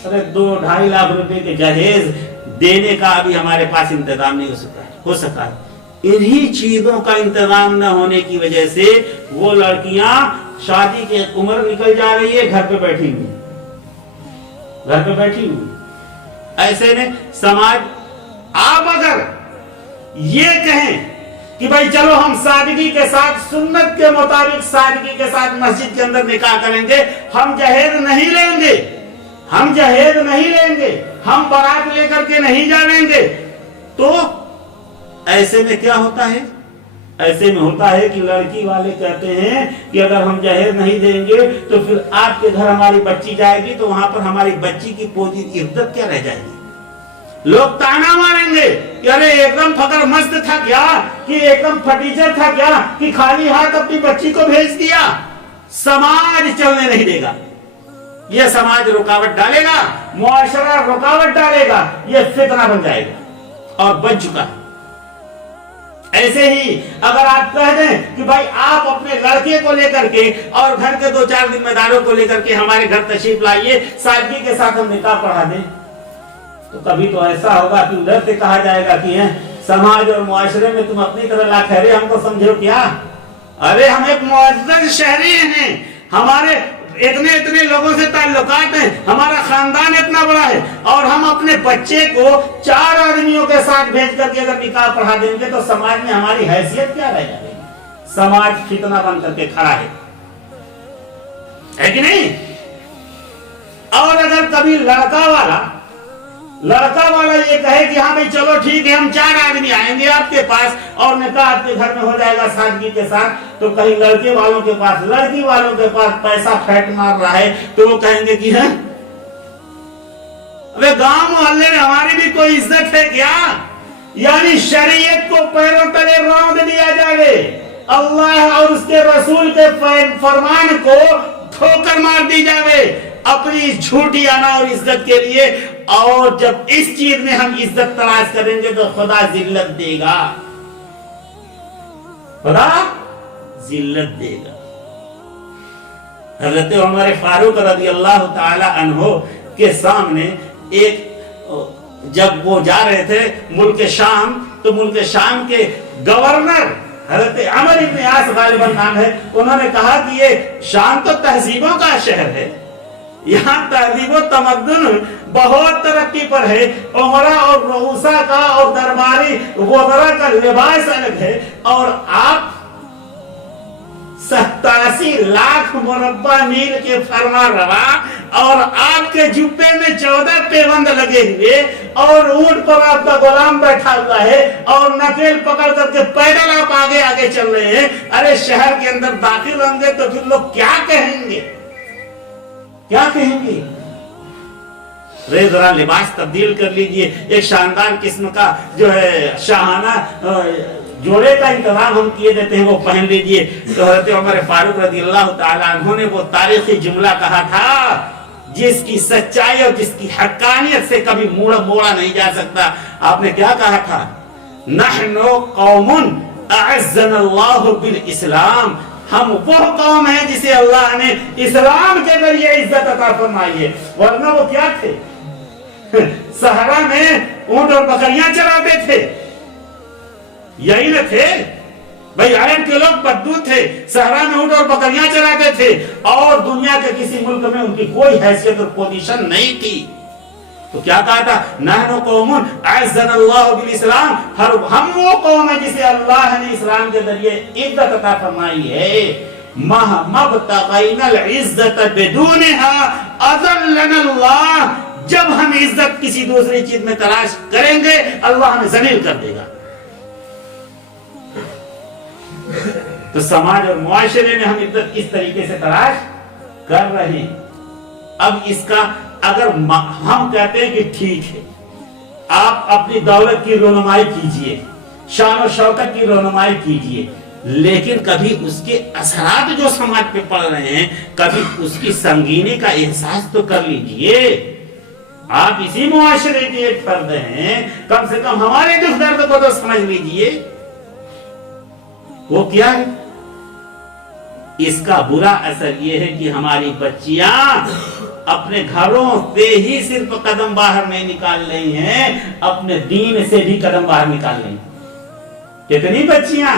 अरे 2-2.5 लाख रुपए के जहेज देने का अभी हमारे पास इंतजाम नहीं हो सका है। इन्हीं चीजों का इंतजाम न होने की वजह से वो लड़कियां शादी की उम्र निकल जा रही है, घर पे बैठी हुई। ऐसे में समाज, आप अगर ये कहें कि भाई चलो हम सादगी के साथ, सुन्नत के मुताबिक सादगी के साथ मस्जिद के अंदर निकाह करेंगे, हम जहेज नहीं लेंगे, हम बारात लेकर के नहीं जाएंगे, तो ऐसे में क्या होता है? ऐसे में होता है कि लड़की वाले कहते हैं कि अगर हम जहेज नहीं देंगे तो फिर आपके घर हमारी बच्ची जाएगी, तो वहां पर हमारी बच्ची की पोजी इज्जत क्या रह जाएगी? लोग ताना मारेंगे कि अरे एकदम फकर मस्त था क्या, कि एकदम फटीचर था क्या, कि खाली हाथ अपनी बच्ची को भेज दिया। समाज चलने नहीं देगा, ये समाज रुकावट डालेगा, मुआशरा रुकावट डालेगा, ये फितना बन जाएगा और बन चुका है। ऐसे ही अगर आप कह दें कि भाई आप अपने लड़के को लेकर के और घर के 2-4 जिम्मेदारों को लेकर के हमारे घर तशरीफ लाइए, सादगी के साथ हम निकाह पढ़ा दें, तो कभी तो ऐसा होगा कि उधर से कहा जाएगा कि समाज और मुआशरे में तुम अपनी तरह ला ठहरे, हमको समझो क्या? अरे हम एक मुअज़्ज़ज़ शहरी हैं, हमारे इतने लोगों से ताल्लुकात हैं, हमारा खानदान इतना बड़ा है, और हम अपने बच्चे को 4 आदमियों के साथ भेज करके अगर निकाह पढ़ा देंगे तो समाज में हमारी हैसियत क्या रह जाएगी? समाज फितना बन करके खड़ा है कि नहीं? और अगर कभी लड़का वाला लड़का वाला ये कहे कि हाँ भाई चलो ठीक है, हम 4 आदमी आएंगे आपके पास और निकाह आपके घर में हो जाएगा सादगी के साथ, तो कहीं लड़के वालों के पास, लड़की वालों के पास पैसा फैट मार रहा है, तो वो कहेंगे कि है अबे गांव मोहल्ले में हमारी भी कोई इज्जत है क्या? यानी शरीयत को पैरों तले रौंद दिया जाए, अल्लाह और उसके रसूल के फरमान को ठोकर मार दी जाए अपनी झूठी आना और इज्जत के लिए। और जब इस चीज में हम इज्जत तलाश करेंगे तो खुदा जिल्लत देगा, खुदा जिल्लत देगा। हजरत उमर फारूक रज़ी अल्लाह ताला अन्हो के सामने एक, जब वो जा रहे थे मुल्क शाम, तो मुल्क शाम के गवर्नर हजरत अमर इब्न आस गालिबन नाम है, उन्होंने कहा कि ये शाम तो तहजीबों का शहर है, यहाँ तहजीब और तमद्दुन बहुत तरक्की पर है, उमरा और रऊसा का और दरबारी वज़रा का लिबास अलग है, और आप 87 लाख मुरब्बा मील के फरमा रवा और आपके जुब्बे में 14 पेबंद लगे हुए और ऊंट पर आपका गुलाम बैठा हुआ है और नकेल पकड़ करके पैदल आप आगे आगे चल रहे हैं। अरे शहर के अंदर दाखिल होंगे तो फिर लोग क्या कहेंगे, क्या कहेंगे? रे जरा लिबास तब्दील कर लीजिए, एक शानदार किस्म का जो है शाहाना जोड़े का इंतजाम हम किए देते हैं, वो पहन लीजिए। तो हज़रत उमर फारूक रज़ी अल्लाह ताला अन्हु ने वो तारीखी जुमला कहा था जिसकी सच्चाई और जिसकी हक्कानियत से कभी मोड़ा नहीं जा सकता। आपने क्या कहा था? नहनु कौमुन अअज़्ज़नल्लाहु बिल इस्लाम, हम वो कौम है जिसे अल्लाह ने इस्लाम के जरिए इज्जत अता फरमाई है। वरना वो क्या थे? सहरा में ऊंट और बकरियां चराते थे, यही न थे भाई? अरब के लोग बद्दू थे, सहरा में ऊंट और बकरियां चराते थे और दुनिया के किसी मुल्क में उनकी कोई हैसियत और पोजीशन नहीं थी। तो क्या कहा था? नहनु कौमुन अअज़्ज़नल्लाहु बिल इस्लाम, हम वो कौम है जिसे अल्लाह ने इस्लाम के जरिए इज्जत अता फरमाई है। महमबतगैनल इज्जत बिदूनहा अज़ल्लनल्लाह, जब हम इज्जत किसी दूसरी चीज में तलाश करेंगे अल्लाह हमें जलील कर देगा। तो समाज और मुआशरे में हम इज्जत इस तरीके से तलाश कर रहे हैं। अब इसका अगर हम कहते हैं कि ठीक है, आप अपनी दौलत की रोनुमाई कीजिए, शान और शौकत की रोनुमाई कीजिए, लेकिन कभी उसके असरात जो समाज पे पड़ रहे हैं, कभी उसकी संगीनी का एहसास तो कर लीजिए। आप इसी मुआशरे के एक फर्द हैं, कम से कम हमारे दुख दर्द को तो समझ लीजिए। वो क्या है? इसका बुरा असर यह है कि हमारी बच्चियां अपने घरों से ही सिर्फ कदम बाहर नहीं निकाल रही हैं, अपने दीन से भी कदम बाहर निकाल रही हैं। कितनी बच्चियां,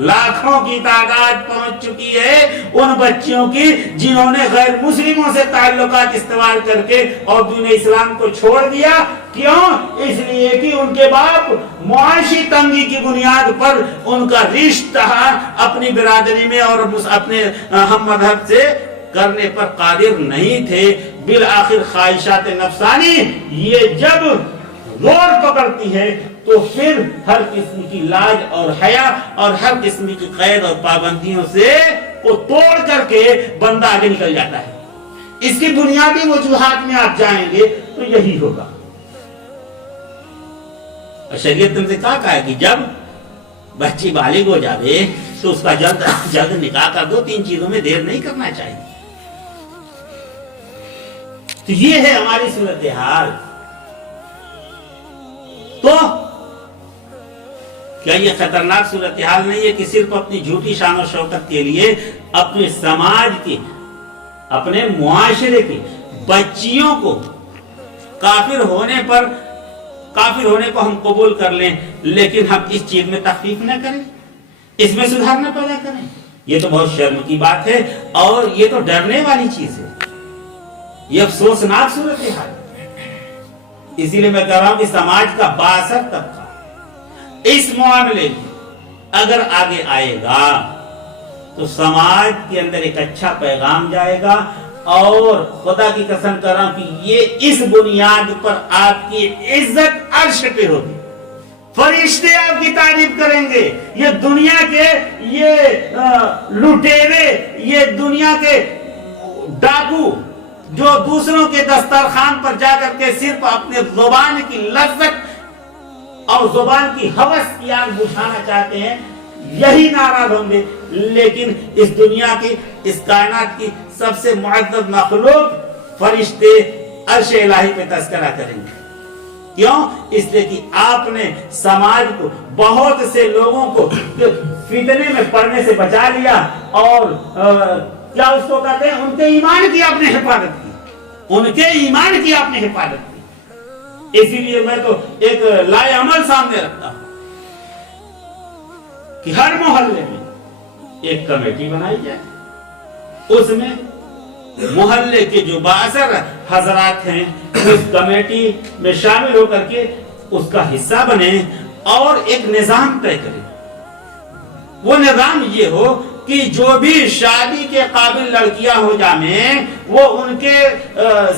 लाखों की तादाद पहुंच चुकी है उन बच्चियों की जिन्होंने गैर मुस्लिमों से ताल्लुकात इस्तेमाल करके और दीन इस्लाम को छोड़ दिया। क्यों? इसलिए कि उनके बाप मुआशी तंगी की बुनियाद पर उनका रिश्ता अपनी बिरादरी में और अपने हम मजहब से करने पर कादिर नहीं थे। बिल आखिर ख्वाहिशात नफसानी ये जब जोर पकड़ती है तो फिर हर किस्म की लाज और हया और हर किस्म की कैद और पाबंदियों से को तोड़ करके बंदा आगे निकल जाता है। इसकी बुनियादी वजूहात में आप जाएंगे तो यही होगा। और शरीयत तुमसे क्या कहा कि जब बच्ची बालिग हो जावे तो उसका जल्द जल्द निकाह कर दो, 3 चीजों में देर नहीं करना चाहिए। तो ये है हमारी सूरत हाल। तो क्या ये खतरनाक सूरत हाल नहीं है कि सिर्फ अपनी झूठी शान और शौकत के लिए अपने समाज के, अपने मुआशरे के बच्चियों को काफिर होने को हम कबूल कर लें, लेकिन हम इस चीज में तखफीफ न करें, इसमें सुधार न पैदा करें? ये तो बहुत शर्म की बात है और ये तो डरने वाली चीज है, ये अफसोसनाक सूरत हाल। इसीलिए मैं कह रहा हूं कि समाज का बासर तबका इस मामले में अगर आगे आएगा तो समाज के अंदर एक अच्छा पैगाम जाएगा اور خدا کی قسم کر رہا ہوں کہ یہ اس بنیاد پر آپ کی عزت عرش پہ ہوگی، فرشتے آپ کی تعریف کریں گے، یہ دنیا کے یہ لٹیرے، یہ دنیا کے ڈاکو جو دوسروں کے دسترخوان پر جا کر کے صرف اپنے زبان کی لذت اور زبان کی ہوس کی آگ بجھانا چاہتے ہیں، یہی ناراض ہوں گے۔ لیکن اس دنیا کی، اس کائنات کی سب سے معزز مخلوق فرشتے عرش الہی پہ تذکرہ کریں گے۔ کیوں؟ اس لیے کہ آپ نے سماج کو، بہت سے لوگوں کو فتنے میں پڑنے سے بچا لیا، اور کیا اس کو کہتے ہیں، ان کے ایمان کی آپ نے حفاظت کی، ان کے ایمان کی آپ نے حفاظت کی۔ اسی لیے میں تو ایک لائے عمل سامنے رکھتا ہوں کہ ہر محلے میں ایک کمیٹی بنائی جائے، اس میں محلے کے جو بااثر حضرات ہیں اس کمیٹی میں شامل ہو کر کے اس کا حصہ بنے، اور ایک نظام طے کرے۔ وہ نظام یہ ہو کہ جو بھی شادی کے قابل لڑکیاں ہو جائیں، وہ ان کے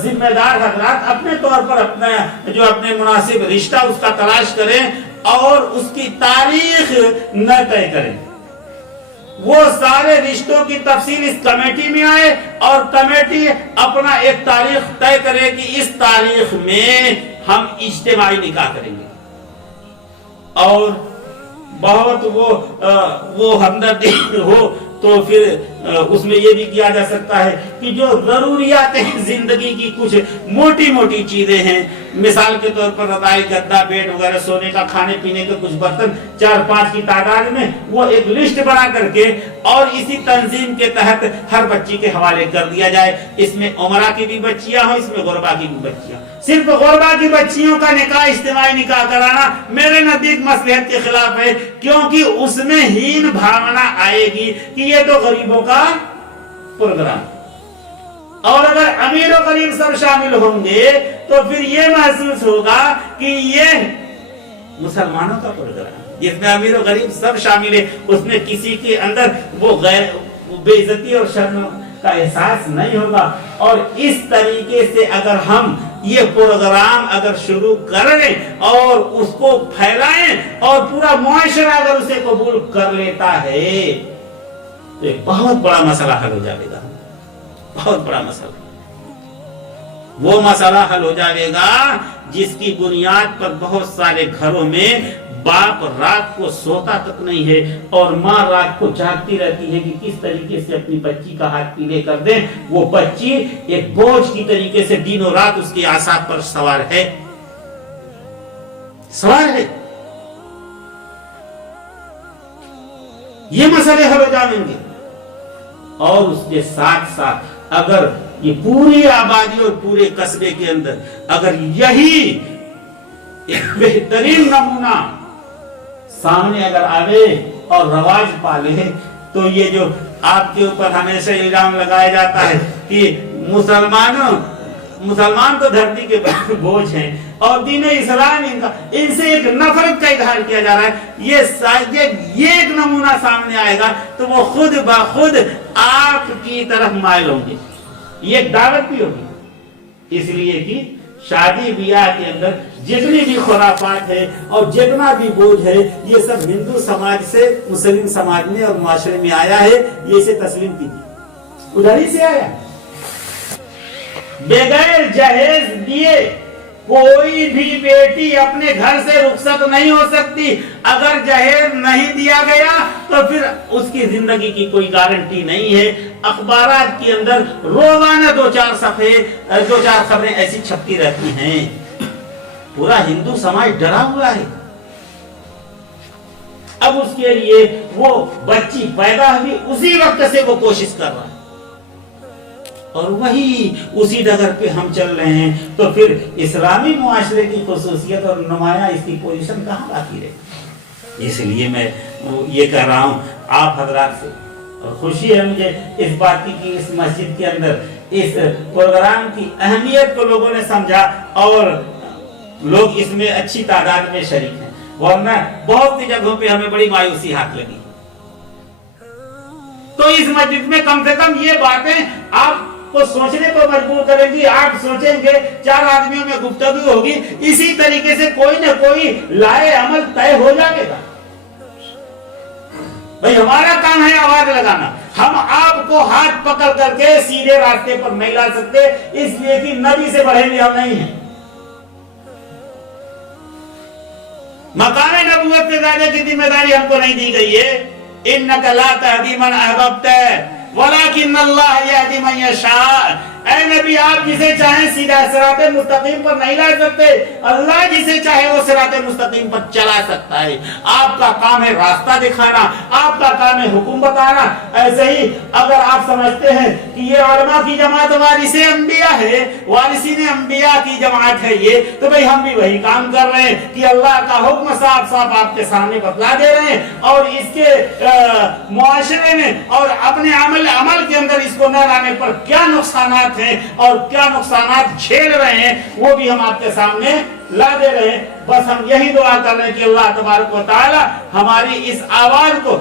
ذمہ دار حضرات اپنے طور پر اپنا جو اپنے مناسب رشتہ اس کا تلاش کریں، اور اس کی تاریخ نہ طے کریں۔ وہ سارے رشتوں کی تفصیل اس کمیٹی میں آئے، اور کمیٹی اپنا ایک تاریخ طے کرے کہ اس تاریخ میں ہم اجتماعی نکاح کریں گے۔ اور بہت وہ ہمدردی ہو تو پھر اس میں یہ بھی کیا جا سکتا ہے کہ جو ضروریات زندگی کی کچھ موٹی موٹی چیزیں ہیں، مثال کے طور پر رضائی، گدا، بیڈ وغیرہ، سونے کا، کھانے پینے کے کچھ برتن 4-5 کی تعداد میں، وہ ایک لسٹ بنا کر کے اور اسی تنظیم کے تحت ہر بچی کے حوالے کر دیا جائے۔ اس میں عمرہ کی بھی بچیاں ہوں، اس میں غربا کی بھی بچیاں۔ صرف غربا کی بچیوں کا نکاح، اجتماعی نکاح کرانا میرے نزدیک مصلحت کے خلاف ہے، کیونکہ اس میں ہین بھاونا آئے گی کہ یہ تو غریبوں کا پروگرام، اور اگر امیر و غریب سب شامل ہوں گے تو پھر یہ محسوس ہوگا کہ یہ مسلمانوں کا پروگرام، جس میں امیر و غریب سب شامل ہے، اس میں کسی کے اندر وہ بے عزتی اور شرم کا احساس نہیں ہوگا۔ اور اس طریقے سے اگر ہم یہ پروگرام اگر شروع کریں اور اس کو پھیلائیں، اور پورا معاشرہ اگر اسے قبول کر لیتا ہے تو ایک بہت بڑا مسئلہ حل ہو جائے گا، بہت بڑا مسئلہ۔ وہ مسئلہ حل ہو جائے گا جس کی بنیاد پر بہت سارے گھروں میں باپ رات کو سوتا تک نہیں ہے، اور ماں رات کو جاگتی رہتی ہے کہ کس طریقے سے اپنی بچی کا ہاتھ پیلے کر دیں۔ وہ بچی ایک بوجھ کی طریقے سے دن و رات اس کی اعصاب پر سوار ہے۔ یہ مسئلے حل ہو جائیں گے، اور اس کے ساتھ ساتھ اگر یہ پوری آبادی اور پورے قصبے کے اندر اگر یہی ایک بہترین نمونہ سامنے اگر آوے اور رواج پالے، تو یہ جو آپ کے اوپر ہمیشہ الزام لگایا جاتا ہے کہ مسلمان تو دھرتی کے بوجھ ہیں اور دین اسلام ان سے ایک نفرت کا اظہار کیا جا رہا ہے، یہ ایک نمونہ سامنے آئے گا تو وہ خود بخود آپ کی طرف مائل ہوں گے۔ یہ ایک دعوت بھی ہوگی، اس لیے کہ شادی بیاہ کے اندر جتنی بھی خرافات ہے اور جتنا بھی بوجھ ہے، یہ سب ہندو سماج سے مسلم سماج میں اور معاشرے میں آیا ہے۔ یہ اسے تسلیم کیجیے، ادھر ہی سے آیا۔ بغیر جہیز دیے کوئی بھی بیٹی اپنے گھر سے رخصت نہیں ہو سکتی۔ اگر جہیز نہیں دیا گیا تو پھر اس کی زندگی کی کوئی گارنٹی نہیں ہے۔ اخبارات کے اندر روزانہ 2-4 خبریں ایسی چھپتی رہتی ہیں۔ پورا ہندو سماج ڈرا ہوا ہے۔ اب اس کے لیے وہ بچی پیدا ہوئی اسی وقت سے وہ کوشش کر رہا ہے، اور وہی اسی ڈگر پہ ہم چل رہے ہیں، تو پھر اسلامی معاشرے کی خصوصیت اور نمایاں اس کی پوزیشن کہاں باقی رہے؟ اس لیے میں یہ کہہ رہا ہوں آپ حضرات سے، اور خوشی ہے مجھے اس بات کی کہ اس مسجد کے اندر اس پروگرام کی اہمیت کو لوگوں نے سمجھا اور لوگ اس میں اچھی تعداد میں شریک ہیں، ورنہ بہت سی جگہوں پہ ہمیں بڑی مایوسی ہاتھ لگی۔ تو اس مسجد میں کم سے کم یہ باتیں آپ को सोचने पर मजबूर करेंगी। आप सोचेंगे, 4 आदमियों में गुफ्तगू होगी, इसी तरीके से कोई न कोई लाए अमल तय हो जाएगा। भाई हमारा काम है आवाज लगाना, हम आपको हाथ पकड़ करके सीधे रास्ते पर नहीं ला सकते, इसलिए कि नबी से बढ़े हुए हम नहीं हैं। मकाम नबूवत से ज्यादा की जिम्मेदारी हमको नहीं दी गई है। इन्नका ला तहदी मन अहबब्ता वलाकिन अल्लाह यहदी मन यशा। ऐ नबी, आप जिसे चाहे सीधा सिराते मुस्तकीम पर नहीं ला सकते, अल्लाह जिसे चाहे वो सिराते मुस्तकीम पर चला सकता है। आपका काम है रास्ता दिखाना, आपका काम है हुक्म बताना। ऐसे ही अगर आप समझते हैं कि ये उलमा की जमात वारिसे अंबिया है, वारिसीने अंबिया की जमात है ये, तो भाई हम भी वही काम कर रहे हैं कि अल्लाह का हुक्म साफ साफ आपके सामने बतला दे रहे हैं, और इसके मुआशरे में और अपने अमल के अंदर इसको न लाने पर क्या नुकसानात हैं और क्या नुकसानात झेल रहे हैं, वो भी हम आपके सामने ला दे रहे हैं। बस हम यही दुआ कर रहे हैं कि अल्लाह तबारक व तआला हमारी इस आवाज को